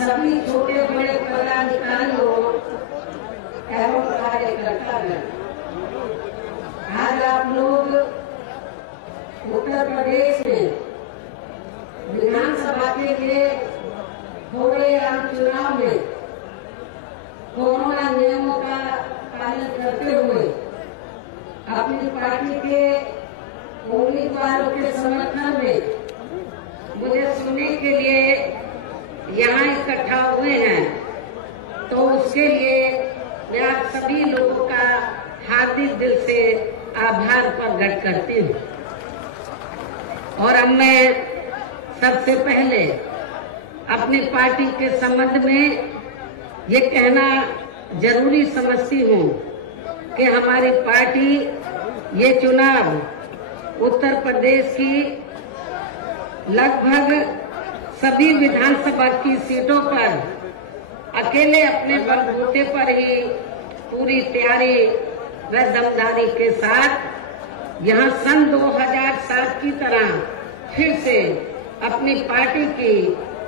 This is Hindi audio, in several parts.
सभी छोटे बड़े पदाधिकारियों एवं कार्यकर्तागण, आज आप लोग उत्तर प्रदेश में विधानसभा के लिए हो रहे आम चुनाव में कोरोना नियमों का पालन करते हुए अपनी पार्टी के उम्मीदवारों के समर्थन में मुझे सुनने के लिए यहाँ इकट्ठा हुए हैं, तो उसके लिए मैं आप सभी लोगों का हार्दिक दिल से आभार प्रकट करती हूँ। और अब मैं सबसे पहले अपनी पार्टी के संबंध में ये कहना जरूरी समझती हूँ कि हमारी पार्टी ये चुनाव उत्तर प्रदेश की लगभग सभी विधानसभा की सीटों पर अकेले अपने बलबूते पर ही पूरी तैयारी व दमदारी के साथ यहाँ सन 2007 की तरह फिर से अपनी पार्टी की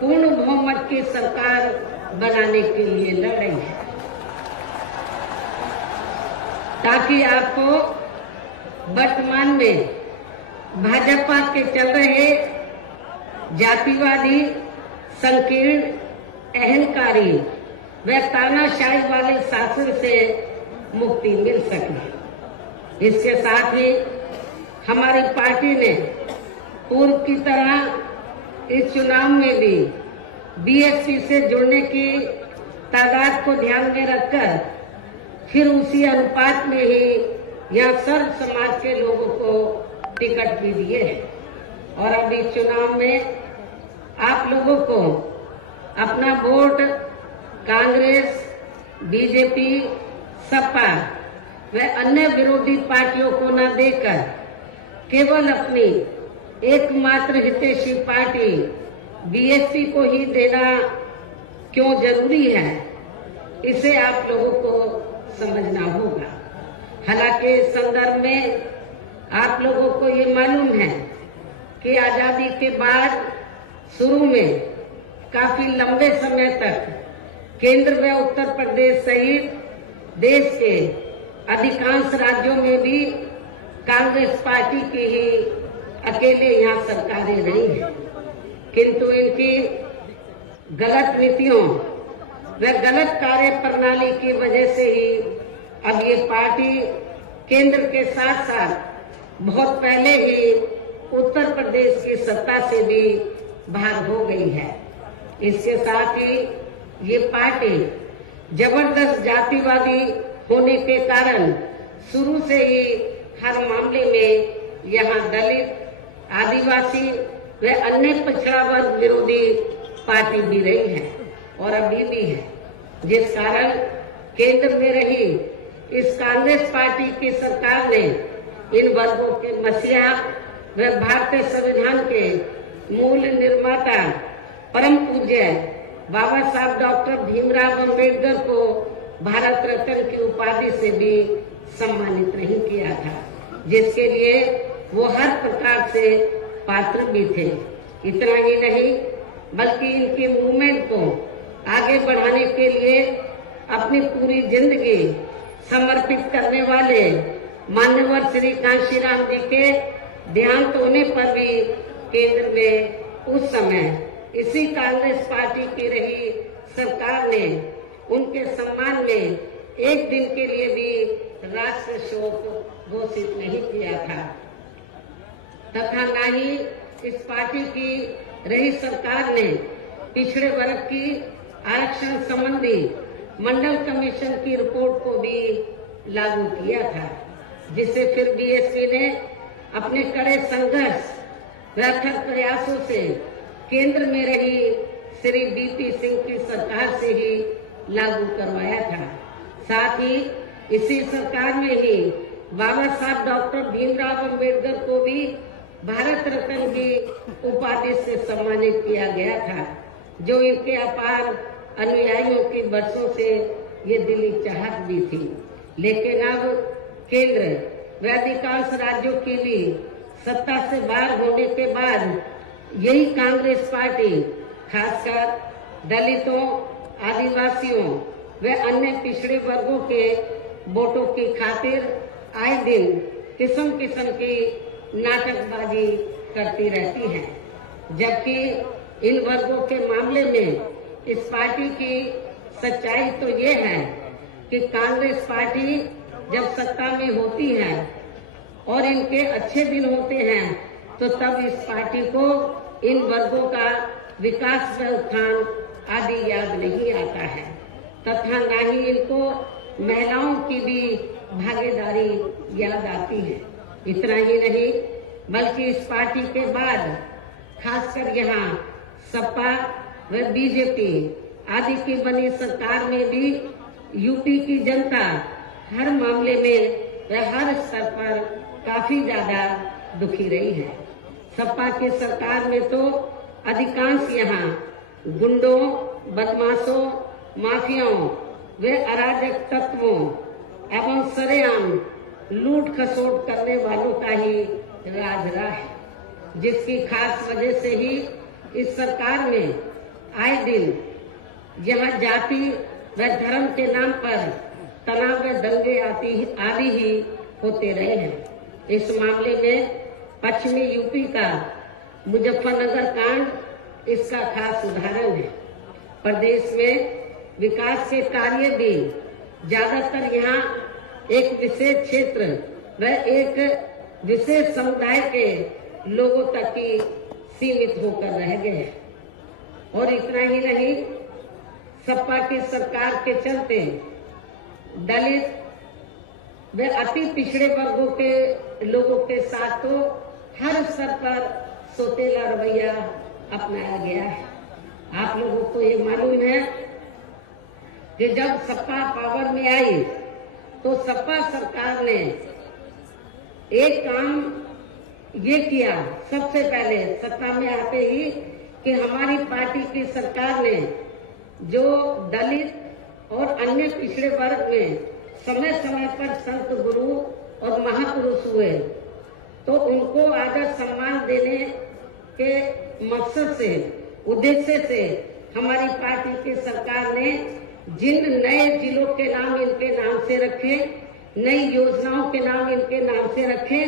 पूर्ण बहुमत की सरकार बनाने के लिए लड़ रही है, ताकि आपको वर्तमान में भाजपा के चल रहे जातिवादी, संकीर्ण, अहंकारी व तानाशाही वाले शासन से मुक्ति मिल सके। इसके साथ ही हमारी पार्टी ने पूर्व की तरह इस चुनाव में भी बीएसपी से जुड़ने की तादाद को ध्यान में रखकर फिर उसी अनुपात में ही यहाँ सर्व समाज के लोगों को टिकट भी दिए हैं। और अब इस चुनाव में आप लोगों को अपना वोट कांग्रेस, बीजेपी, सपा व अन्य विरोधी पार्टियों को न देकर केवल अपनी एकमात्र हितैषी पार्टी बीएसपी को ही देना क्यों जरूरी है, इसे आप लोगों को समझना होगा। हालांकि इस संदर्भ में आप लोगों को ये मालूम है कि आजादी के बाद शुरू में काफी लंबे समय तक केंद्र व उत्तर प्रदेश सहित देश के अधिकांश राज्यों में भी कांग्रेस पार्टी की ही अकेले यहाँ सरकारें रही हैं, किंतु इनकी गलत नीतियों व गलत कार्य प्रणाली की वजह से ही अब ये पार्टी केंद्र के साथ साथ बहुत पहले ही उत्तर प्रदेश की सत्ता से भी बाहर हो गई है। इसके साथ ही ये पार्टी जबरदस्त जातिवादी होने के कारण शुरू से ही हर मामले में यहाँ दलित, आदिवासी व अन्य पिछड़ा वर्ग विरोधी पार्टी भी रही है और अभी भी है, जिस कारण केंद्र में रही इस कांग्रेस पार्टी की सरकार ने इन वर्गों के मसीहा व भारतीय संविधान के मूल निर्माता परम पूज्य बाबा साहब डॉक्टर भीमराव अंबेडकर को भारत रत्न की उपाधि से भी सम्मानित नहीं किया था, जिसके लिए वो हर प्रकार से पात्र भी थे। इतना ही नहीं बल्कि इनकी मूवमेंट को आगे बढ़ाने के लिए अपनी पूरी जिंदगी समर्पित करने वाले मान्यवर श्री कांशीराम जी के देहांत होने पर भी केंद्र में उस समय इसी कांग्रेस पार्टी की रही सरकार ने उनके सम्मान में एक दिन के लिए भी राष्ट्रीय शोक घोषित नहीं किया था, तथा न ही इस पार्टी की रही सरकार ने पिछड़े वर्ग की आरक्षण संबंधी मंडल कमीशन की रिपोर्ट को भी लागू किया था, जिसे फिर बीएसपी ने अपने कड़े संघर्ष व अथक प्रयासों से केंद्र में रही श्री बीपी सिंह की सरकार से ही लागू करवाया था। साथ ही इसी सरकार में ही बाबा साहब डॉक्टर भीमराव अंबेडकर को भी भारत रत्न की उपाधि से सम्मानित किया गया था, जो इनके अपार अनुयायियों की वर्षों से ये दिली चाहत भी थी। लेकिन अब केंद्र व अधिकांश राज्यों की भी सत्ता से बाहर होने के बाद यही कांग्रेस पार्टी खासकर दलितों, आदिवासियों व अन्य पिछड़े वर्गों के वोटों की खातिर आए दिन किस्म किस्म की नाटकबाजी करती रहती है, जबकि इन वर्गों के मामले में इस पार्टी की सच्चाई तो ये है कि कांग्रेस पार्टी जब सत्ता में होती है और इनके अच्छे दिन होते हैं तो तब इस पार्टी को इन वर्गों का विकास व उत्थान आदि याद नहीं आता है तथा न ही इनको महिलाओं की भी भागीदारी याद आती है। इतना ही नहीं बल्कि इस पार्टी के बाद खासकर यहाँ सपा व बीजेपी आदि की बनी सरकार में भी यूपी की जनता हर मामले में व हर स्तर पर काफी ज्यादा दुखी रही है। सपा की सरकार में तो अधिकांश यहाँ गुंडों, बदमाशों, माफियाओं व अराजक तत्वों एवं सरेआम लूट खसोट करने वालों का ही राज रहा है, जिसकी खास वजह से ही इस सरकार में आए दिन यहाँ जाति व धर्म के नाम पर तनाव व दंगे आदि ही होते रहे हैं। इस मामले में पश्चिमी यूपी का मुजफ्फरनगर कांड इसका खास उदाहरण है। प्रदेश में विकास के कार्य भी ज्यादातर यहाँ एक विशेष क्षेत्र व एक विशेष समुदाय के लोगों तक ही सीमित होकर रह गए हैं। और इतना ही नहीं, सपा की सरकार के चलते दलित व अति पिछड़े वर्गों के लोगों के साथ तो हर स्तर पर सोतेला रवैया अपनाया गया है। आप लोगों को ये मालूम है कि जब सपा पावर में आई तो सपा सरकार ने एक काम ये किया सबसे पहले सत्ता में आते ही कि हमारी पार्टी की सरकार ने जो दलित और अन्य पिछड़े वर्ग में समय समय पर संत गुरु और महापुरुष हुए तो उनको आदर सम्मान देने के मकसद से, उद्देश्य से हमारी पार्टी की सरकार ने जिन नए जिलों के नाम इनके नाम से रखे, नई योजनाओं के नाम इनके नाम से रखे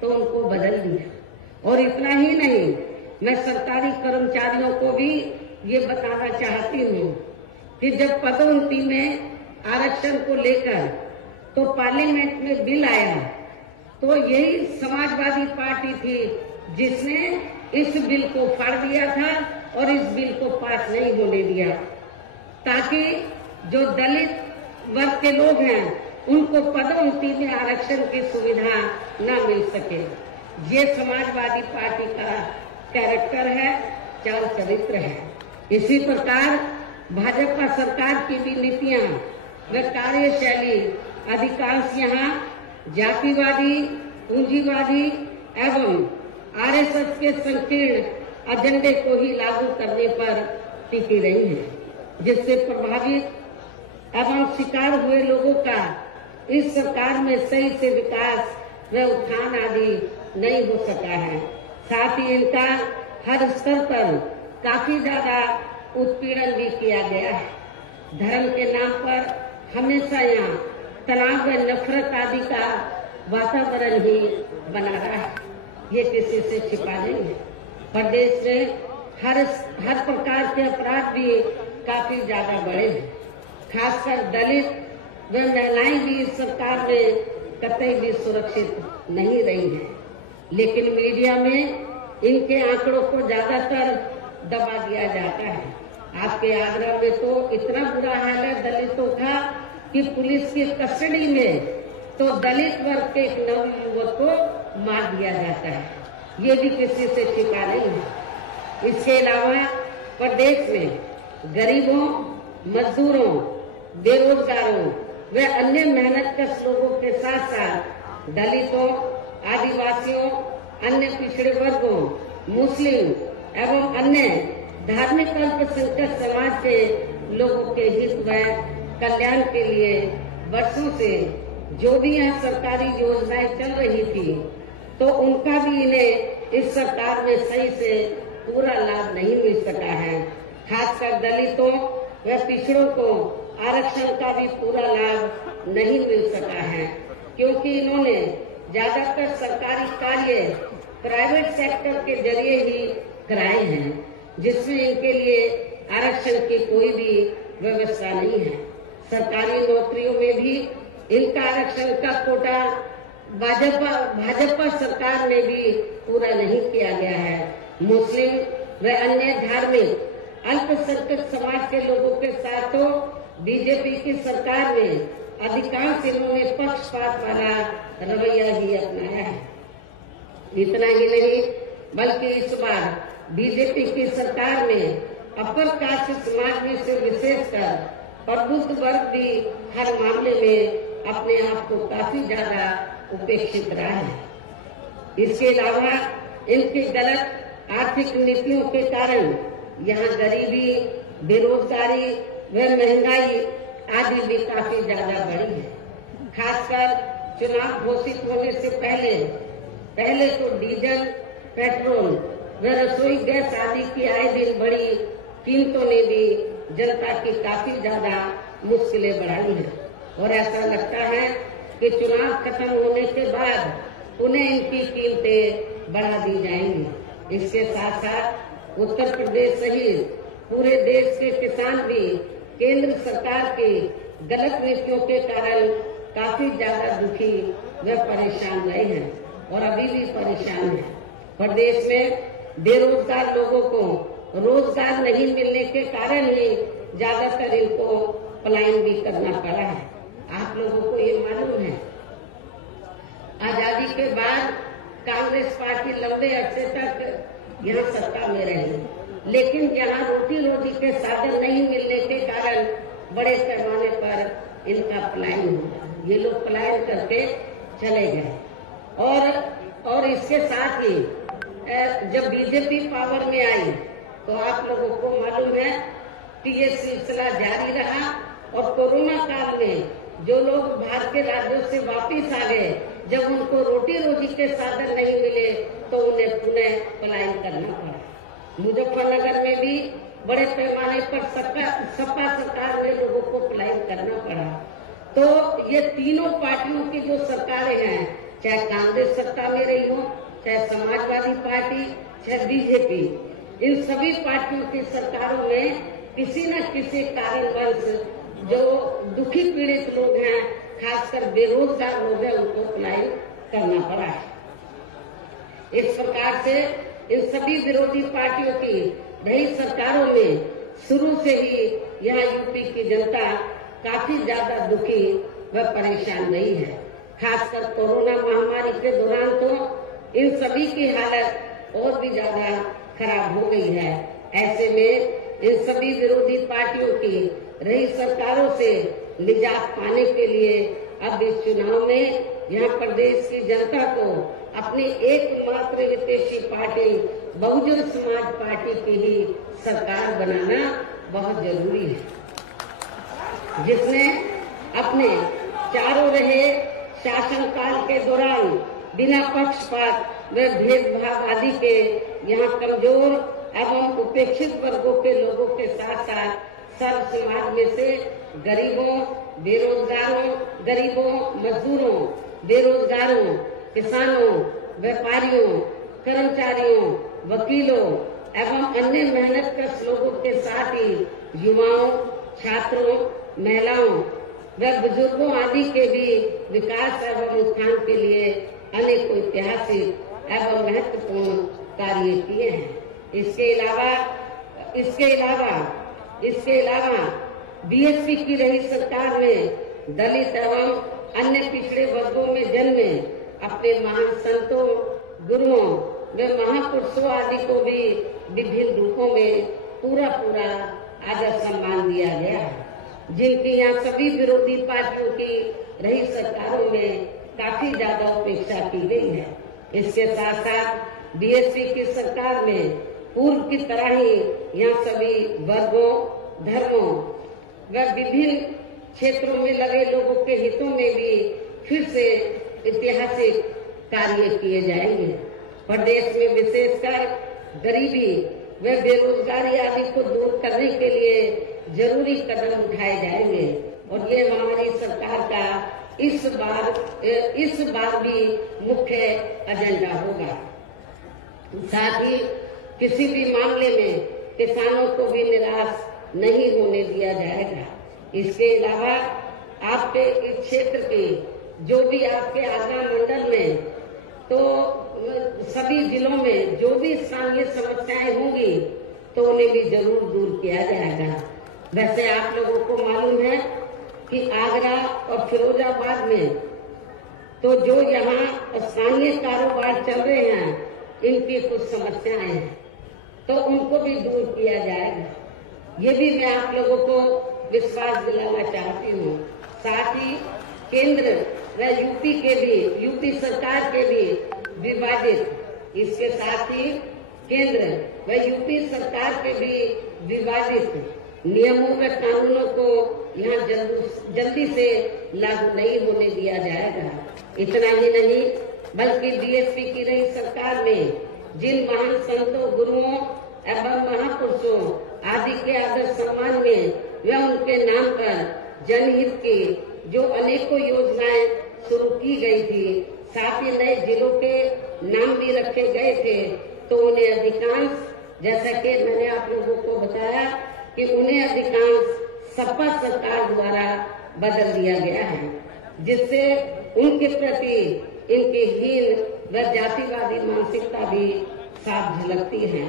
तो उनको बदल दिया। और इतना ही नहीं, मैं सरकारी कर्मचारियों को भी ये बताना चाहती हूँ कि जब पदोन्नति में आरक्षण को लेकर तो पार्लियामेंट में बिल आया तो यही समाजवादी पार्टी थी जिसने इस बिल को फाड़ दिया था और इस बिल को पास नहीं होने दिया, ताकि जो दलित वर्ग के लोग हैं उनको पदोन्नति में आरक्षण की सुविधा न मिल सके। ये समाजवादी पार्टी का कैरेक्टर है, चाल चरित्र है। इसी प्रकार भाजपा सरकार की भी नीतियां व कार्यशैली अधिकांश यहाँ जातिवादी, पूंजीवादी एवं आरएसएस के संकीर्ण एजेंडे को ही लागू करने पर टिकी रही है, जिससे प्रभावित एवं शिकार हुए लोगों का इस सरकार में सही से विकास व उत्थान आदि नहीं हो सका है। साथ ही इनका हर स्तर पर काफी ज्यादा उत्पीड़न भी किया गया है। धर्म के नाम पर हमेशा यहाँ तनाव व नफरत आदि का वातावरण ही बना रहा है, ये किसी से छिपा नहीं है। प्रदेश में हर प्रकार के अपराध भी काफी ज्यादा बढ़े हैं। खासकर दलित व महिलाएं भी इस सरकार में कतई भी सुरक्षित नहीं रही हैं, लेकिन मीडिया में इनके आंकड़ों को ज्यादातर दबा दिया जाता है। आपके आगरा में तो इतना बुरा हाल है दलितों का कि पुलिस की कस्टडी में तो दलित वर्ग के एक नवयुवक को मार दिया जाता है, ये भी किसी से छिपा नहीं है। इसके अलावा प्रदेश में गरीबों, मजदूरों, बेरोजगारों व अन्य मेहनतकश लोगों के साथ साथ दलितों, आदिवासियों, अन्य पिछड़े वर्गों, मुस्लिम एवं अन्य धार्मिक अल्पसंख्यक समाज के लोगों के हित व कल्याण के लिए वर्षों से जो भी यहाँ सरकारी योजनाएं चल रही थी तो उनका भी इन्हें इस सरकार में सही से पूरा लाभ नहीं मिल सका है। खासकर दलितों व पिछड़ों को आरक्षण का भी पूरा लाभ नहीं मिल सका है, क्योंकि इन्होंने ज्यादातर सरकारी कार्य प्राइवेट सेक्टर के जरिए ही कराए हैं, जिसमें इनके लिए आरक्षण की कोई भी व्यवस्था नहीं है। सरकारी नौकरियों में भी इनका आरक्षण का कोटा भाजपा सरकार में भी पूरा नहीं किया गया है। मुस्लिम व अन्य धार्मिक अल्पसंख्यक समाज के लोगों के साथ तो बीजेपी की सरकार में अधिकांश इन्होंने पक्षपात वाला रवैया ही अपनाया है। इतना ही नहीं, बल्कि इस बार बीजेपी की सरकार में अपर कास्ट समाज में से विशेषकर प्रबुद्ध वर्ग भी हर मामले में अपने आप को काफी ज्यादा उपेक्षित रहा है। इसके अलावा इनकी गलत आर्थिक नीतियों के कारण यहाँ गरीबी, बेरोजगारी व महंगाई आदि भी काफी ज्यादा बढ़ी है। खासकर चुनाव घोषित होने से पहले तो डीजल, पेट्रोल व रसोई गैस आदि की आए दिन बढ़ी कीमतों ने भी जनता की काफी ज्यादा मुश्किलें बढ़ाई हैं और ऐसा लगता है कि चुनाव खत्म होने के बाद उन्हें इनकी कीमतें बढ़ा दी जाएंगी। इसके साथ साथ उत्तर प्रदेश सहित पूरे देश के किसान भी केंद्र सरकार की गलत नीतियों के कारण काफी ज्यादा दुखी व परेशान रहे हैं और अभी भी परेशान हैं। प्रदेश में बेरोजगार लोगों को रोजगार नहीं मिलने के कारण ही ज्यादातर इनको पलायन भी करना पड़ा है। आप लोगों को ये मालूम है, आजादी के बाद कांग्रेस पार्टी लंबे अरसे तक यहाँ सत्ता में रही, लेकिन यहाँ रोटी रोटी के साधन नहीं मिलने के कारण बड़े पैमाने पर इनका पलायन हुआ। ये लोग पलायन करके चले गए और इसके साथ ही जब बीजेपी पावर में आई तो आप लोगों को मालूम है कि ये सिलसिला जारी रहा और कोरोना काल में जो लोग बाहर के राज्यों से वापिस आ गए, जब उनको रोटी रोटी के साधन नहीं मिले तो उन्हें पुनः पलायन करना पड़ा। मुजफ्फरनगर में भी बड़े पैमाने पर सपा सरकार में लोगों को पलायन करना पड़ा। तो ये तीनों पार्टियों की जो सरकारें हैं, चाहे कांग्रेस सत्ता में रही हो, चाहे समाजवादी पार्टी, चाहे बीजेपी, इन सभी पार्टियों की सरकारों में किसी न किसी कारणवश जो दुखी पीड़ित लोग हैं, खासकर बेरोजगार लोग हैं, उनको पलायन करना पड़ा है। इस प्रकार से इन सभी विरोधी पार्टियों की रही सरकारों में शुरू से ही यहाँ यूपी की जनता काफी ज्यादा दुखी व परेशान रही है। खासकर कोरोना महामारी के दौरान तो इन सभी की हालत और भी ज्यादा खराब हो गई है। ऐसे में इन सभी विरोधी पार्टियों की रही सरकारों से निजात पाने के लिए अब इस चुनाव में यहाँ प्रदेश की जनता को अपनी एकमात्र हितैषी पार्टी बहुजन समाज पार्टी की ही सरकार बनाना बहुत जरूरी है, जिसने अपने चारों रहे शासनकाल के दौरान बिना पक्षपात व भेदभाव आदि के यहाँ कमजोर एवं उपेक्षित वर्गों के लोगों के साथ साथ सर्व समाज में से गरीबों, मजदूरों, बेरोजगारों, किसानों, व्यापारियों, कर्मचारियों, वकीलों एवं अन्य मेहनतकश लोगों के साथ ही युवाओं, छात्रों, महिलाओं व बुजुर्गों आदि के भी विकास एवं उत्थान के लिए अनेक ऐतिहासिक एवं महत्वपूर्ण कार्य किए हैं। इसके अलावा बीएसपी की रही सरकार ने दलित एवं अन्य पिछड़े वर्गों में जन्मे अपने महान संतों, गुरुओं व महापुरुषों आदि को भी विभिन्न रूपों में पूरा आदर सम्मान दिया गया है, जिनकी यहाँ सभी विरोधी पार्टियों की रही सरकारों में काफी ज्यादा उपेक्षा की गई है। इसके साथ साथ बीएसपी की सरकार में पूर्व की तरह ही यहाँ सभी वर्गों, धर्मों व विभिन्न क्षेत्रों में लगे लोगों के हितों में भी फिर से ऐतिहासिक कार्य किए जाएंगे। प्रदेश में विशेषकर गरीबी व बेरोजगारी आदि को दूर करने के लिए जरूरी कदम उठाए जाएंगे और ये हमारी सरकार का इस बार भी मुख्य एजेंडा होगा। साथ ही किसी भी मामले में किसानों को भी निराश नहीं होने दिया जाएगा। इसके अलावा आपके इस क्षेत्र की जो भी आपके आगरा मंडल में तो सभी जिलों में जो भी स्थानीय समस्याएं होंगी तो उन्हें भी जरूर दूर किया जाएगा। वैसे आप लोगों को मालूम है कि आगरा और फिरोजाबाद में तो जो यहाँ स्थानीय कारोबार चल रहे हैं इनकी कुछ समस्याएं हैं तो उनको भी दूर किया जाएगा। ये भी मैं आप लोगों को विश्वास दिलाना चाहती हूँ। साथ ही केंद्र व यूपी सरकार के भी विवादित, इसके साथ ही केंद्र व यूपी सरकार के भी विवादित नियमों व कानूनों को यहाँ जल्दी से लागू नहीं होने दिया जाएगा। इतना ही नहीं बल्कि बीएसपी की रही सरकार में जिन महान संतों, गुरुओं एवं महापुरुषों आदि के आदर सम्मान में व उनके नाम पर जनहित की जो अनेकों योजनाएं शुरू की गई थी, साथ ही नए जिलों के नाम भी रखे गए थे, तो उन्हें अधिकांश, जैसा कि मैंने आप लोगों को बताया कि उन्हें अधिकांश सपा सरकार द्वारा बदल दिया गया है, जिससे उनके प्रति इनकी हीन व जातिवादी मानसिकता भी साफ झलकती है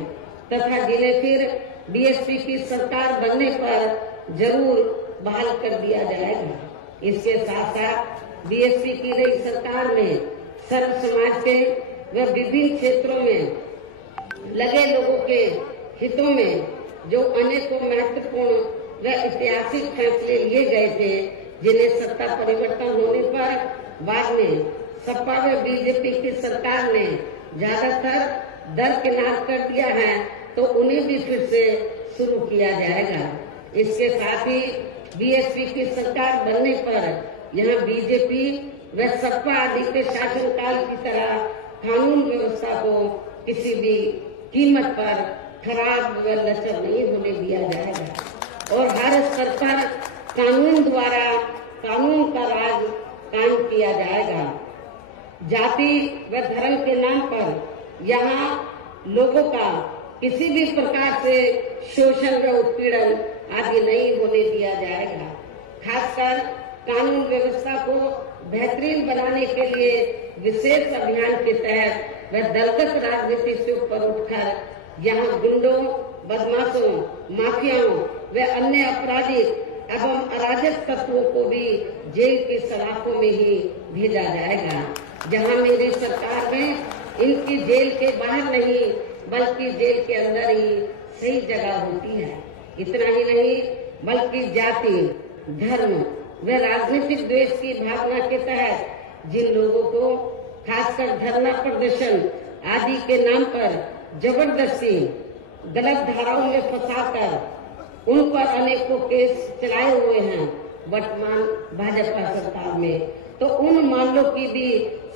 तथा जिन्हें फिर बीएसपी की सरकार बनने पर जरूर बहाल कर दिया जाएगा। इसके साथ साथ बीएसपी की नई सरकार में सर्व समाज के व विभिन्न क्षेत्रों में लगे लोगों के हितों में जो अनेकों महत्वपूर्ण व ऐतिहासिक फैसले लिए गए थे, जिन्हें सत्ता परिवर्तन होने पर बाद में सपा व बीजेपी की सरकार ने ज्यादातर दरकिनार कर दिया है, तो उन्हें भी फिर से शुरू किया जाएगा। इसके साथ ही बीएसपी की सरकार बनने पर यहाँ बीजेपी व सपा आदि के शासनकाल की तरह कानून व्यवस्था को किसी भी कीमत पर खराब व लचर नहीं होने दिया जाएगा और हर स्तर पर कानून द्वारा कानून का राज कायम किया जाएगा। जाति व धर्म के नाम पर यहाँ लोगों का किसी भी प्रकार से शोषण व उत्पीड़न आदि नहीं होने दिया जाएगा। खासकर कानून व्यवस्था को बेहतरीन बनाने के लिए विशेष अभियान के तहत व दलगत राजनीति से ऊपर उठकर यहाँ गुंडों, बदमाशों, माफियाओं व अन्य आपराधिक एवं अराजक तत्वों को भी जेल की सलाखों में ही भेजा जाएगा। जहां मेरी सरकार में इनकी जेल के बाहर नहीं बल्कि जेल के अंदर ही सही जगह होती है। इतना ही नहीं बल्कि जाति, धर्म व राजनीतिक द्वेष की भावना के तहत जिन लोगों को खासकर धरना प्रदर्शन आदि के नाम पर जबरदस्ती गलत धाराओं में फंसाकर उन पर अनेकों केस चलाए हुए हैं वर्तमान भाजपा सरकार में, तो उन मामलों की भी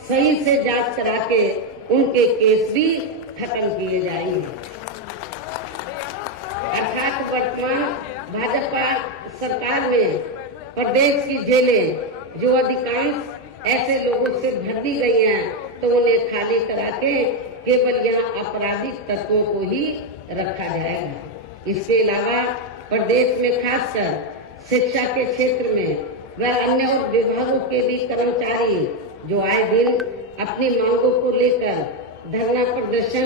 सही से जांच करा के उनके केस भी खत्म किए जाएंगे। अर्थात वर्तमान भाजपा सरकार में प्रदेश की जेलें जो अधिकांश ऐसे लोगों से भर दी गई हैं, तो उन्हें खाली करा के केवल यहाँ आपराधिक तत्वों को ही रखा जाएगा। इसके अलावा प्रदेश में खासकर शिक्षा के क्षेत्र में व अन्य और विभागों के भी कर्मचारी जो आए दिन अपनी मांगों को लेकर धरना प्रदर्शन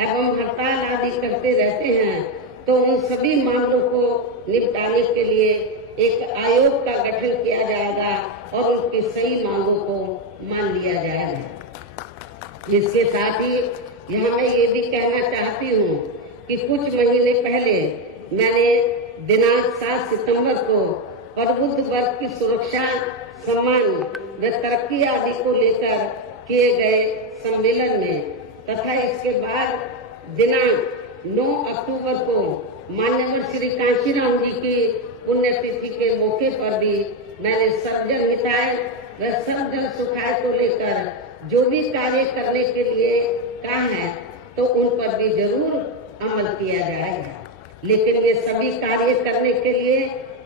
एवं हड़ताल आदि करते रहते हैं, तो उन सभी मामलों को निपटाने के लिए एक आयोग का गठन किया जाएगा और उनकी सही मांगों को मान लिया जाएगा। इसके साथ ही यहाँ मैं ये भी कहना चाहती हूँ कि कुछ महीने पहले मैंने दिनांक 7 सितंबर को प्रबुद्ध वर्ग की सुरक्षा, सम्मान व तरक्की आदि को लेकर किए गए सम्मेलन में तथा इसके बाद दिनांक 9 अक्टूबर को माननीय श्री कांशीराम जी की पुण्यतिथि के मौके पर भी मैंने सर्वजन हिताय व सर्वजन सुखाय को लेकर जो भी कार्य करने के लिए कहा है, तो उन पर भी जरूर अमल किया जाएगा। लेकिन वे सभी कार्य करने के लिए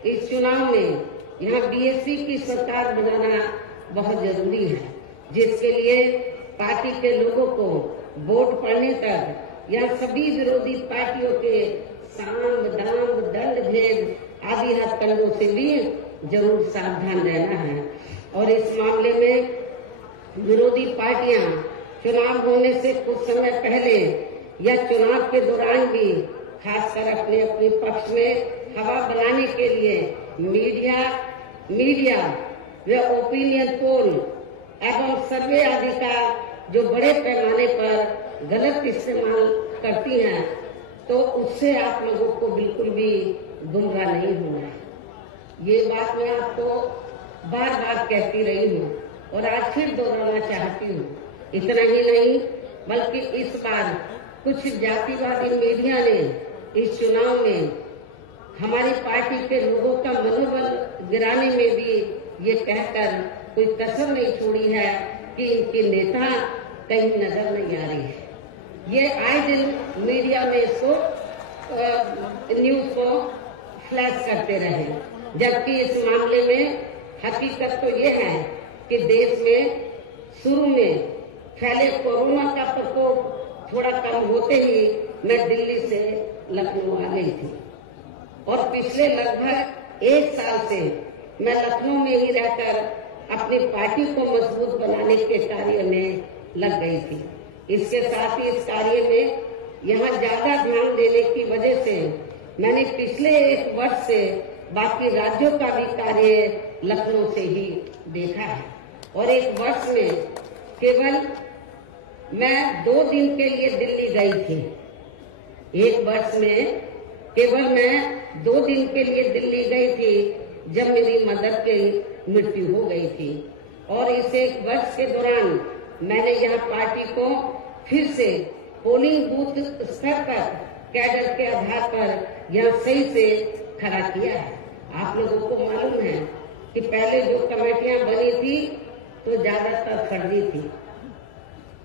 इस चुनाव में यहाँ बीएसपी की सरकार बनाना बहुत जरूरी है, जिसके लिए पार्टी के लोगों को वोट पड़ने तक या सभी विरोधी पार्टियों के साम दाम दंड भेद आदि हथकंडों से भी जरूर सावधान रहना है। और इस मामले में विरोधी पार्टियां चुनाव होने से कुछ समय पहले या चुनाव के दौरान भी खासकर अपने अपने पक्ष में हवा बनाने के लिए मीडिया व ओपिनियन पोल एवं सर्वे आदि का जो बड़े पैमाने पर गलत इस्तेमाल करती हैं, तो उससे आप लोगों को बिल्कुल भी गुमराह नहीं होना है। ये बात मैं आपको बार बार कहती रही हूँ और आज फिर दोहराना चाहती हूँ। इतना ही नहीं बल्कि इस बार कुछ जातिवादी मीडिया ने इस चुनाव में हमारी पार्टी के लोगों का मनोबल गिराने में भी ये कहकर कोई कसर नहीं छोड़ी है कि इनके नेता कहीं नजर नहीं आ रही है। ये आए दिन मीडिया में इसको न्यूज को फ्लैश करते रहे, जबकि इस मामले में हकीकत तो ये है कि देश में शुरू में फैले कोरोना का प्रकोप थोड़ा कम होते ही मैं दिल्ली से लखनऊ आ गई थी और पिछले लगभग 1 साल से मैं लखनऊ में ही रहकर अपनी पार्टी को मजबूत बनाने के कार्य में लग गई थी। इसके साथ ही इस कार्य में यहाँ ज्यादा ध्यान देने की वजह से मैंने पिछले 1 वर्ष से बाकी राज्यों का भी कार्य लखनऊ से ही देखा है और 1 वर्ष में केवल मैं 2 दिन के लिए दिल्ली गई थी। 1 वर्ष में केवल मैं 2 दिन के लिए दिल्ली गई थी जब मेरी मदर की मृत्यु हो गई थी और इस 1 वर्ष के दौरान मैंने यहाँ पार्टी को फिर से पोलिंग बूथ स्तर पर कैडर के आधार पर यहाँ सही से खड़ा किया है। आप लोगों को मालूम है कि पहले जो कमेटियां बनी थी तो ज्यादातर फर्जी थी।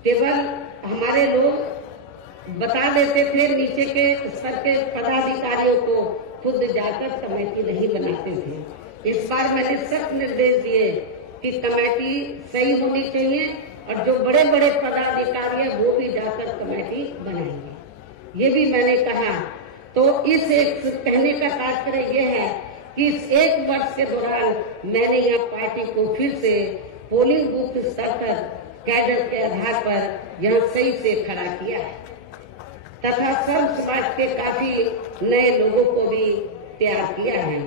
केवल हमारे लोग बता देते थे, नीचे के स्तर के पदाधिकारियों को खुद जाकर कमेटी नहीं बनाते थे। इस बार मैंने सख्त निर्देश दिए कि कमेटी सही होनी चाहिए और जो बड़े बड़े पदाधिकारी हैं वो भी जाकर कमेटी बनाएंगे, ये भी मैंने कहा। तो इस एक कहने का तात्पर्य यह है कि इस 1 वर्ष के दौरान मैंने यहाँ पार्टी को फिर से पोलिंग बूथ स्तर पर कैडर के आधार पर यहाँ सही से खड़ा किया है तथा सर्व समाज के काफी नए लोगों को भी तैयार किया है।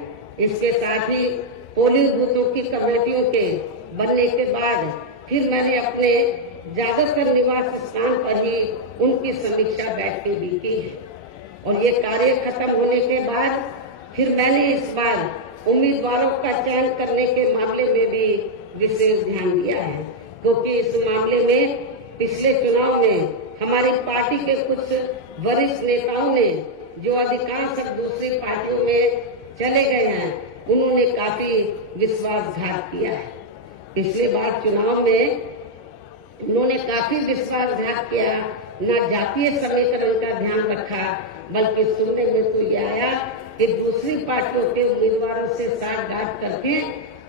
इसके साथ ही पोलिंग बूथों की कमेटियों के बनने के बाद फिर मैंने अपने ज्यादातर निवास स्थान पर ही उनकी समीक्षा बैठकें भी की है और ये कार्य खत्म होने के बाद फिर मैंने इस बार उम्मीदवारों का चयन करने के मामले में भी विशेष ध्यान दिया है, क्योंकि इस मामले में पिछले चुनाव में हमारी पार्टी के कुछ वरिष्ठ नेताओं ने जो अधिकांश दूसरी पार्टियों में चले गए हैं, उन्होंने काफी विश्वासघात किया है। पिछले बार चुनाव में उन्होंने काफी विश्वासघात किया, न जातीय समीकरण का ध्यान रखा, बल्कि सुनने में तो ये आया कि दूसरी पार्टियों के उम्मीदवारों से साठगांठ करके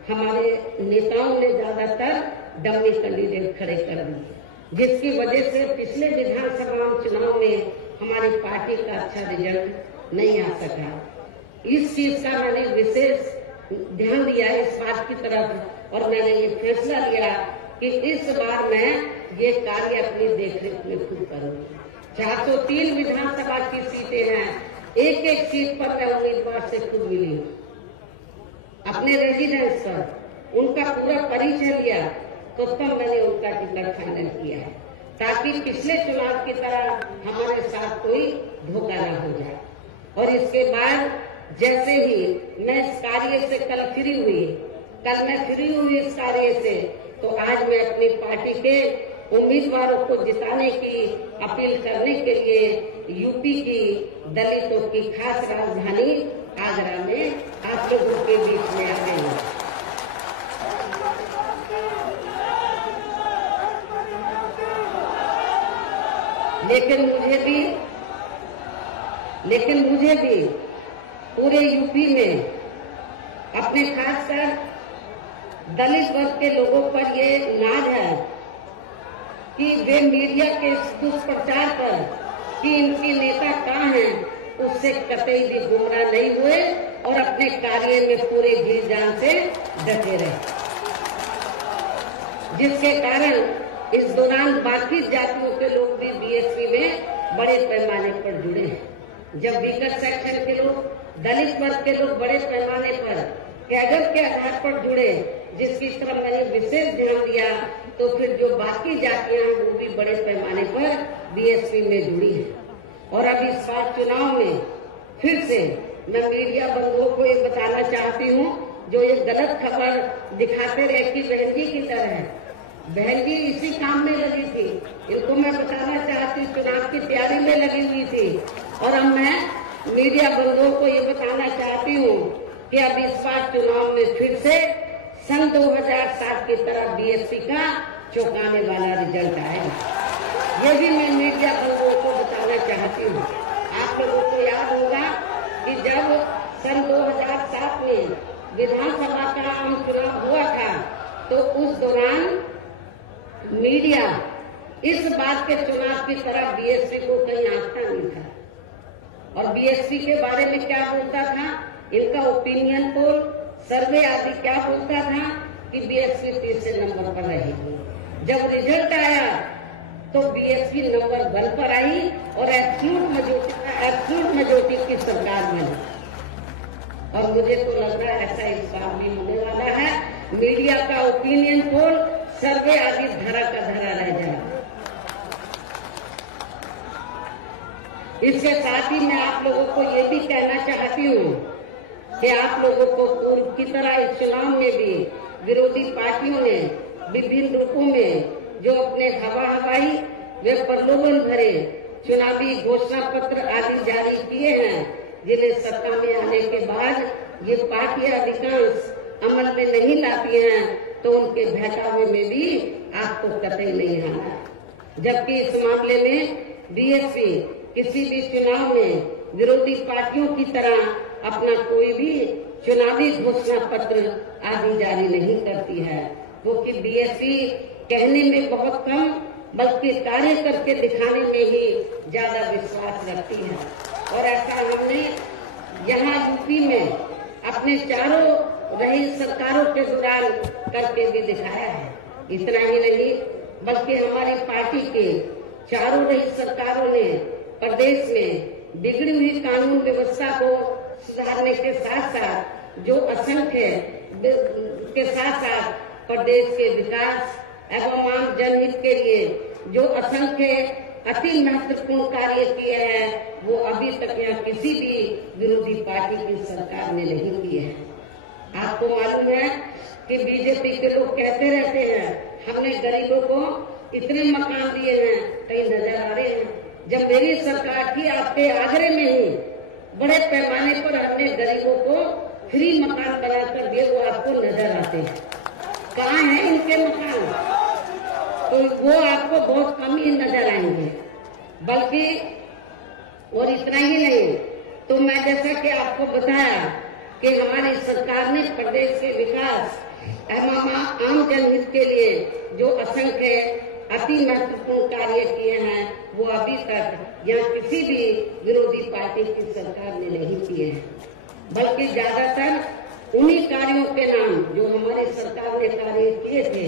हमारे नेताओं ने ज्यादातर डमी कैंडिडेट खड़े कर दिए, जिसकी वजह से पिछले विधानसभा चुनाव में हमारी पार्टी का अच्छा रिजल्ट नहीं आ सका। इस चीज का मैंने विशेष ध्यान दिया इस बात की तरफ और मैंने ये फैसला लिया कि इस बार मैं ये कार्य अपनी देखरेख में खुद करूंगी। 403 विधानसभा की सीटें हैं, एक एक सीट पर मैं उम्मीदवार से खुद मिली हूँ, अपने रेजिडेंस पर उनका पूरा परिचय लिया, तो तब मैंने उनका टिकट फाइनल किया है, ताकि पिछले चुनाव की तरह हमारे साथ कोई धोखा न हो जाए। और इसके बाद जैसे ही मैं इस कार्य से कल मैं फ्री हुई इस कार्य से, तो आज मैं अपनी पार्टी के उम्मीदवारों को जिताने की अपील करने के लिए यूपी की दलितों की खास राजधानी आगरा में आप लोगों के बीच में आ गई हूँ। लेकिन मुझे भी लेकिन मुझे भी पूरे यूपी में अपने खासकर दलित वर्ग के लोगों पर ये नाज है कि वे मीडिया के इस दुष्प्रचार पर कि इनके नेता कहाँ हैं उससे कतई भी गुमराह नहीं हुए और अपने कार्य में पूरे जी जान से डटे रहे, जिसके कारण इस दौरान बाकी जातियों के लोग भी बीएसपी में बड़े पैमाने पर जुड़े हैं। जब वीकर सेक्शन के लोग, दलित वर्ग के लोग बड़े पैमाने पर कैडर के आधार पर जुड़े, जिसकी तरफ मैंने विशेष ध्यान दिया, तो फिर जो बाकी जातियां वो भी बड़े पैमाने पर बीएसपी में जुड़ी है। और अब इस बार चुनाव में फिर से मैं मीडिया बंधुओं को ये बताना चाहती हूँ, जो ये गलत खबर दिखाते रहे कि बहन जी की तरह है, बहन जी इसी काम में लगी थी, इनको मैं बताना चाहती हूँ चुनाव की तैयारी में लगी हुई थी। और अब मैं मीडिया बंधुओं को ये बताना चाहती हूँ कि अब इस बार चुनाव में फिर से सन 2007 की तरह बीएसपी का चौंकाने वाला रिजल्ट आएगा। ये भी मैं मीडिया बंधुओं को बताना चाहती हूँ। आप लोगों को याद होगा कि जब सन 2007 में विधानसभा का आम चुनाव हुआ था, तो उस दौरान मीडिया इस बात के चुनाव की तरह बीएसपी को कहीं आंकता नहीं था। और बीएसपी के बारे में क्या बोलता था, इनका ओपिनियन पोल, सर्वे आदि क्या बोलता था कि बीएसपी तीसरे नंबर पर रहेगी। जब रिजल्ट आया तो बीएसपी नंबर 1 पर आई और एब्सोल्यूट मेजॉरिटी की सरकार बनी। और मुझे तो लग रहा है ऐसा इस बार भी होने वाला है। मीडिया का ओपिनियन पोल, सर्वे आदि धरा का धरा रह जाएगा। इसके साथ ही मैं आप लोगों को ये भी कहना चाहती हूँ कि आप लोगों को पूर्व की तरह इस चुनाव में भी विरोधी पार्टियों ने विभिन्न रूपों में जो अपने हवाई व प्रलोभन भरे चुनावी घोषणा पत्र आदि जारी किए हैं, जिन्हें सत्ता में आने के बाद ये पार्टियां अधिकांश अमल में नहीं लाती हैं, तो उनके बहकावे में भी आपको कतई नहीं आना। जबकि इस मामले में बीएसपी किसी भी चुनाव में विरोधी पार्टियों की तरह अपना कोई भी चुनावी घोषणा पत्र आदि जारी नहीं करती है, क्योंकि बीएसपी कहने में बहुत कम बल्कि कार्य करके दिखाने में ही ज्यादा विश्वास रखती है। और ऐसा हमने यहाँ यूपी में अपने चारों रही सरकारों के दौरान करके भी दिखाया है। इतना ही नहीं बल्कि हमारी पार्टी के चारों रही सरकारों ने प्रदेश में बिगड़ी हुई कानून व्यवस्था को सुधारने के साथ साथ जो असंख्य के साथ साथ प्रदेश के विकास एवं आम जनहित के लिए जो असंख्य अति महत्वपूर्ण कार्य किए हैं, वो अभी तक यहाँ किसी भी विरोधी पार्टी की सरकार ने नहीं किए हैं। आपको मालूम है कि बीजेपी के लोग कहते रहते हैं हमने गरीबों को इतने मकान दिए हैं, कहीं नजर आ रहे हैं। जब मेरी सरकार थी आपके आगरे में ही बड़े पैमाने पर हमने गरीबों को फ्री मकान बनाकर दिए, वो आपको नजर आते हैं। कहाँ हैं इनके मकान? तो वो आपको बहुत कम ही नजर आएंगे। बल्कि और इतना ही नहीं, तो मैं जैसा कि आपको बताया कि हमारी सरकार ने प्रदेश के विकास एवं आम जनहित के लिए जो असंख्य अति महत्वपूर्ण कार्य किए हैं, वो अभी तक यहाँ किसी भी विरोधी पार्टी की सरकार ने नहीं किए हैं। बल्कि ज्यादातर उन्हीं कार्यों के नाम जो हमारी सरकार ने कार्य किए थे,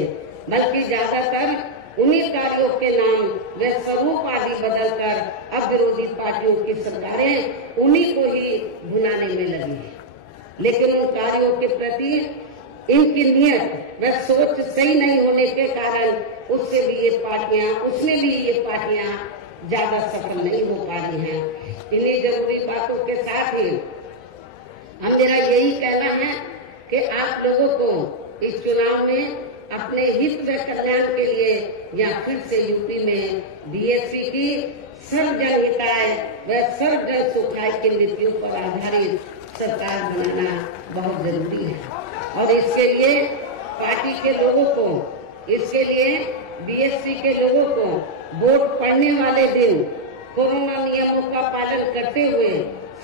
बल्कि ज्यादातर उन्हीं कार्यों के नाम व स्वरूप आदि बदलकर अब विरोधी पार्टियों की सरकारें उन्हीं को ही भुनाने में लगी है। लेकिन उन कार्यों के प्रति इनकी नियत व सोच सही नहीं होने के कारण उसमें भी ये पार्टियां ज्यादा सफल नहीं हो पा रही हैं। इन्हीं जरूरी बातों के साथ ही हम मेरा यही कहना है कि आप लोगों को इस चुनाव में अपने हित व कल्याण के लिए या फिर से यूपी में बीएसपी की सर्वजन हिताय व सर्वजन सुखाय की नीतियों पर आधारित सरकार बनाना बहुत जरूरी है। और इसके लिए पार्टी के लोगों को, इसके लिए बीएसपी के लोगों को वोट पड़ने वाले दिन कोरोना नियमों का पालन करते हुए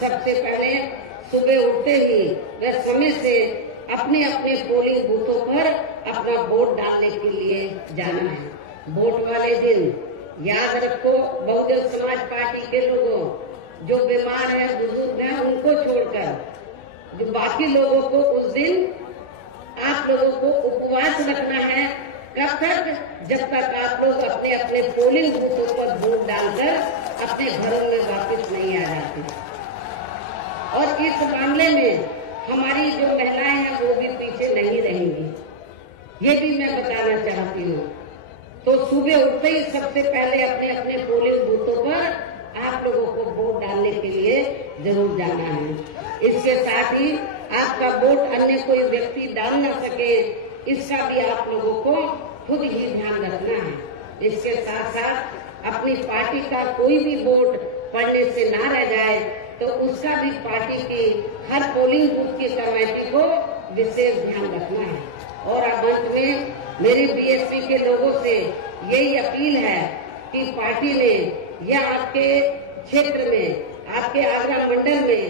सबसे पहले सुबह उठते ही व समय से अपने अपने पोलिंग बूथों पर अपना वोट डालने के लिए जाना है। वोट वाले दिन याद रखो, बहुजन समाज पार्टी के लोगों जो बीमार हैं, बुजुर्ग हैं, उनको छोड़कर जो बाकी लोगों को उस दिन आप लोगों को उपवास रखना है। कब तक? जब तक आप लोग अपने अपने पोलिंग बूथों पर वोट डालकर अपने घरों में वापस नहीं आ जाते। और इस मामले में हमारी जो महिलाएं हैं वो भी पीछे नहीं रहेंगी, ये भी मैं बताना चाहती हूँ। तो सुबह उठते ही सबसे पहले अपने अपने पोलिंग बूथों पर आप लोगों को वोट डालने के लिए जरूर जाना है। इसके साथ ही आपका वोट अन्य कोई व्यक्ति डाल न सके, इसका भी आप लोगों को खुद ही ध्यान रखना है। इसके साथ साथ अपनी पार्टी का कोई भी वोट पड़ने से ना रह जाए तो उसका भी पार्टी की हर पोलिंग बूथ की कमेटी को विशेष ध्यान रखना है। और अब अंत में मेरी बीएसपी के लोगों से यही अपील है कि पार्टी ने या आपके क्षेत्र में, आपके आगरा मंडल में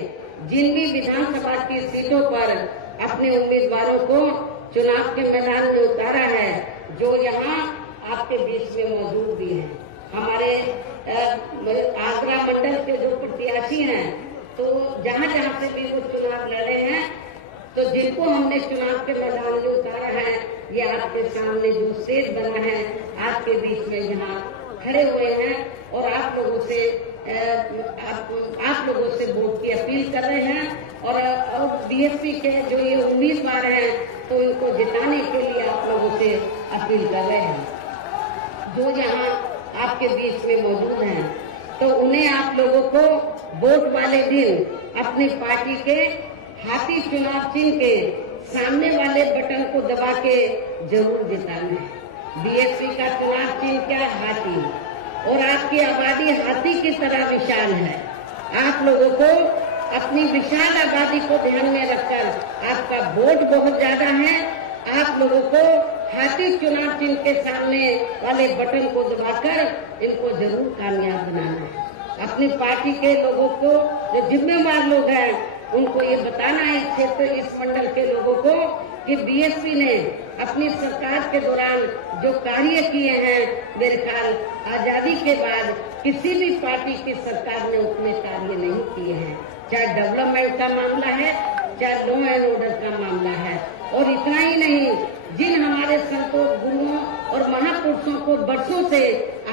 जिन भी विधानसभा की सीटों पर अपने उम्मीदवारों को चुनाव के मैदान में उतारा है, जो यहाँ आपके बीच में मौजूद भी हैं। हमारे आगरा मंडल के जो प्रत्याशी हैं, तो जहाँ जहाँ से भी वो चुनाव लड़े हैं, तो जिनको हमने चुनाव के मैदान में उतारा है, ये आपके सामने जो स्टेज बना है आपके बीच में यहाँ खड़े हुए हैं और आप लोगों से वोट की अपील कर रहे हैं। और बीएसपी के जो ये उम्मीदवार हैं तो इनको जिताने के लिए आप लोगों से अपील कर रहे हैं जो यहाँ आपके बीच में मौजूद हैं। तो उन्हें आप लोगों को वोट वाले दिन अपनी पार्टी के हाथी चुनाव चिन्ह के सामने वाले बटन को दबा के जरूर जिताना है। बीएसपी का चुनाव चिन्ह क्या? हाथी। और आपकी आबादी हाथी की तरह विशाल है। आप लोगों को अपनी विशाल आबादी को ध्यान में रखकर, आपका वोट बहुत ज्यादा है, आप लोगों को हाथी चुनाव चिन्ह के सामने वाले बटन को दबाकर इनको जरूर कामयाब बनाना है। अपनी पार्टी के लोगों को, जो जिम्मेवार लोग हैं, उनको ये बताना है, इस क्षेत्र, इस मंडल के लोगों को, कि बीएसपी ने अपनी सरकार के दौरान जो कार्य किए हैं, मेरे ख्याल आजादी के बाद किसी भी पार्टी की सरकार ने उतने कार्य नहीं किए हैं। चाहे डेवलपमेंट का मामला है, चाहे लॉ एंड ऑर्डर का मामला है। और इतना ही नहीं, जिन हमारे संतों, गुरुओं और महापुरुषों को वर्षों से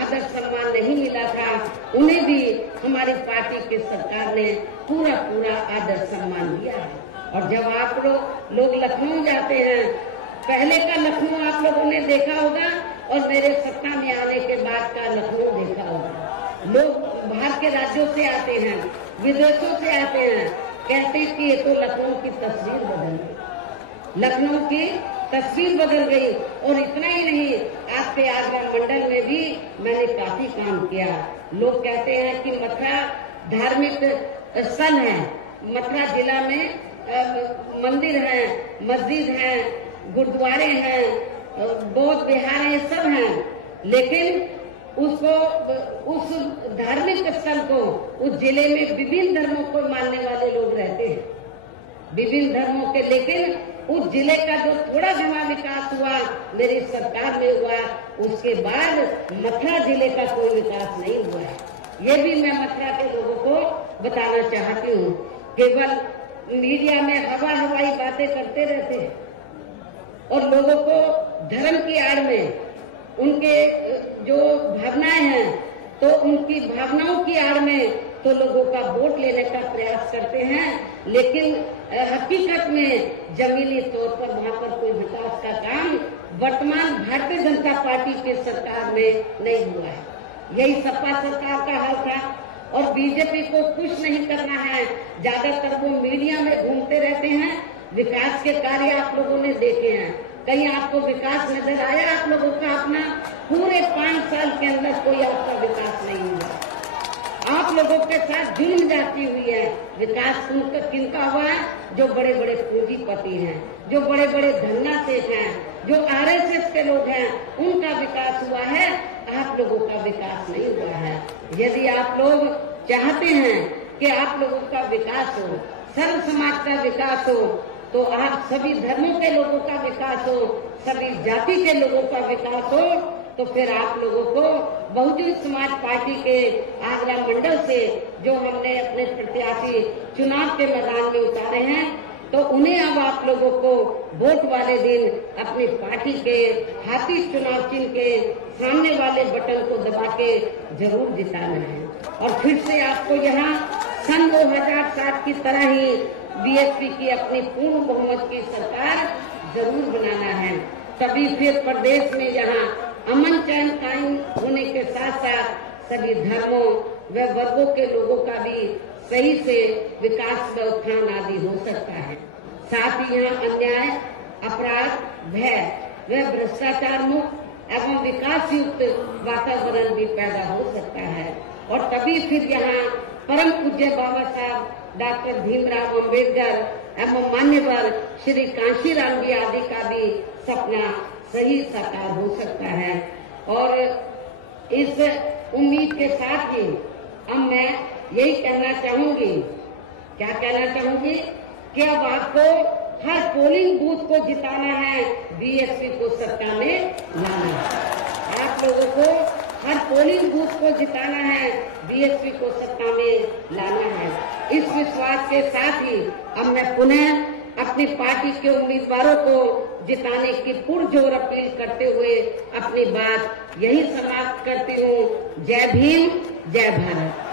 आदर सम्मान नहीं मिला था, उन्हें भी हमारी पार्टी की सरकार ने पूरा आदर सम्मान दिया है। और जब आप लोग लखनऊ जाते हैं, पहले का लखनऊ आप लोगों ने देखा होगा और मेरे सत्ता में आने के बाद का लखनऊ देखा होगा। लोग बाहर के राज्यों से आते हैं, विदेशों से आते हैं, कहते हैं कि ये तो लखनऊ की तस्वीर बदल गई, लखनऊ की तस्वीर बदल गई। और इतना ही नहीं, आपके आगरा मंडल में भी मैंने काफी काम किया। लोग कहते हैं कि मथुरा धार्मिक स्थल है, मथुरा जिला में मंदिर है, मस्जिद है, गुरुद्वारे हैं, बौद्ध विहार है, सब हैं, लेकिन उसको, उस धार्मिक स्थल को, उस जिले में विभिन्न धर्मों को मानने वाले लोग रहते हैं, विभिन्न धर्मों के, लेकिन उस जिले का जो थोड़ा घना विकास हुआ मेरी सरकार में हुआ, उसके बाद मथुरा जिले का कोई विकास नहीं हुआ है। ये भी मैं मथुरा के लोगों को बताना चाहती हूँ। केवल मीडिया में हवाई बातें करते रहते हैं और लोगों को धर्म की आड़ में, उनके जो भावनाएं हैं, तो उनकी भावनाओं की आड़ में तो लोगों का वोट लेने का प्रयास करते हैं, लेकिन हकीकत में जमीनी तौर पर वहाँ पर कोई विकास का काम वर्तमान भारतीय जनता पार्टी की सरकार में नहीं हुआ है। यही सपा सरकार का हाल था। और बीजेपी को खुश नहीं करना है, ज्यादातर वो मीडिया में घूमते रहते हैं। विकास के कार्य आप लोगों ने देखे हैं, कहीं आपको विकास नजर आया आप लोगों का? अपना पूरे 5 साल के अंदर कोई आपका विकास नहीं हुआ। आप लोगों के साथ जुल्म जाती हुई है। विकास किनका हुआ है? जो बड़े बड़े पूंजीपति हैं, जो बड़े बड़े धन्ना सेठ हैं, जो आरएसएस के लोग हैं, उनका विकास हुआ है। आप लोगों का विकास नहीं हुआ है। यदि आप लोग चाहते हैं कि आप लोगों का विकास हो, सर्व समाज का विकास हो, तो आप सभी धर्मों के लोगों का विकास हो, सभी जाति के लोगों का विकास हो, तो फिर आप लोगों को बहुजन समाज पार्टी के आगरा मंडल से जो हमने अपने प्रत्याशी चुनाव के मैदान में उतारे हैं, तो उन्हें अब आप लोगों को वोट वाले दिन अपनी पार्टी के हाथी चुनाव चिन्ह के सामने वाले बटन को दबा के जरूर जिताना है। और फिर से आपको यहाँ सन 2007 की तरह ही बीएसपी की अपनी पूर्ण बहुमत की सरकार जरूर बनाना है। तभी फिर प्रदेश में यहाँ अमन चैन कायम होने के साथ साथ सभी धर्मों व वर्गों के लोगों का भी सही से विकास व उत्थान आदि हो सकता है। साथ ही यहाँ अन्याय, अपराध, भय व भ्रष्टाचार मुक्त एवं विकास युक्त वातावरण भी पैदा हो सकता है। और तभी फिर यहाँ परम पूज्य बाबा साहब डॉक्टर भीमराव अम्बेडकर एवं मान्यवर श्री कांशीराम जी आदि का भी सपना सही साकार हो सकता है। और इस उम्मीद के साथ ही अब मैं यही कहना चाहूंगी, क्या कहना चाहूंगी कि अब आपको हर पोलिंग बूथ को जिताना है, बीएसपी को सत्ता में लाना है। आप लोगों को हर पोलिंग बूथ को जिताना है, बीएसपी को सत्ता में लाना है। इस विश्वास के साथ ही अब मैं पुनः अपनी पार्टी के उम्मीदवारों को जिताने की पुरजोर अपील करते हुए अपनी बात यही समाप्त करती हूँ। जय भीम, जय भारत।